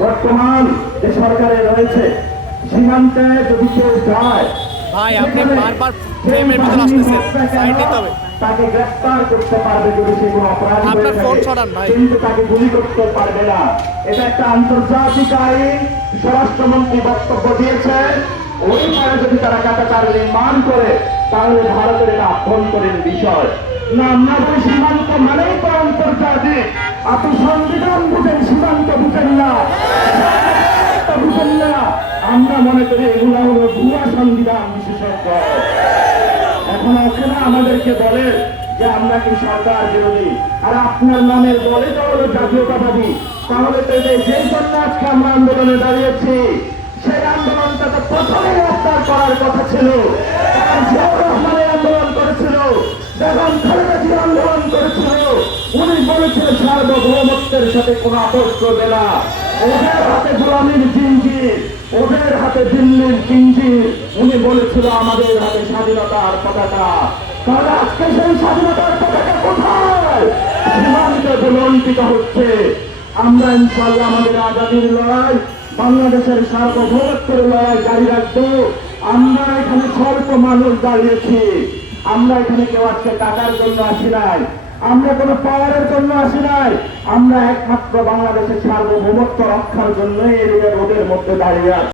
বর্তমান যে সরকারে রয়েছে সীমান্তে যদি কেউ যায়, ভাই আপনি বারবার ফ্রেমের ভিতরে আসতেছেন, সাইড নিতে হবে। তাকে গ্রেফতার করতে পারবে যদি সে কোনো অপরাধ করে আপনার ফোন থাকে, সরান ভাই। কিন্তু তাকে গুলি করতে পারবে না। এটা একটা আন্তর্জাতিক আইন। স্বরাষ্ট্রমন্ত্রী বক্তব্য দিয়েছেন ওই পরে যদি তারা কাটাতার নির্মাণ করে তাহলে ভারতের এটা আভ্যন্তরীণ বিষয় না। আমরা বলি সীমান্ত মানেই তো আন্তর্জাতিক। আপনি সংবিধান বুঝেন, সীমান্ত বুঝেন না, বুঝেন না। আমরা মনে করি এগুলা হলো ভুয়া সংবিধান বিশেষজ্ঞ। এখন ওখানে আমাদেরকে বলে যে আমরা কি সরকার বিরোধী, আর আপনার নামের বলে তো হলো জাতীয়তাবাদী। তাহলে তো যেই জন্য আজকে আমরা আন্দোলনে দাঁড়িয়েছি, সেই আন্দোলনটা তো প্রথমে গ্রেফতার করার কথা ছিল। জিয়াউর রহমানের আন্দোলন করেছিল, বেগম খালেদা জিয়া আন্দোলন করেছিল। উনি বলেছিলেন সার্বভৌমত্বের সাথে কোনো আপোষ করবে না। ওদের হাতে গোলামীর জিঞ্জির, ওদের হাতে দিল্লির জিঞ্জির। উনি বলেছিল আমাদের হাতে স্বাধীনতার পতাকা। তাহলে আজকে সেই স্বাধীনতার পতাকা কোথায়? সীমান্তে দুলন্টিত হচ্ছে। আমরা ইনশাআল্লাহ আমাদের আজাদীর লড়াই, বাংলাদেশের সার্বভৌমত্বের লড়াই জারি রাখবো। আমরা এখানে স্বল্প মানুষ দাঁড়িয়েছি। আমরা এখানে কেউ আজকে টাকার জন্য আসি নাই, আমরা কোনো পাওয়ারের জন্য আসি নাই। আমরা একমাত্র বাংলাদেশের সার্বভৌমত্ব রক্ষার জন্য এই রোদের মধ্যে দাঁড়িয়ে আছি।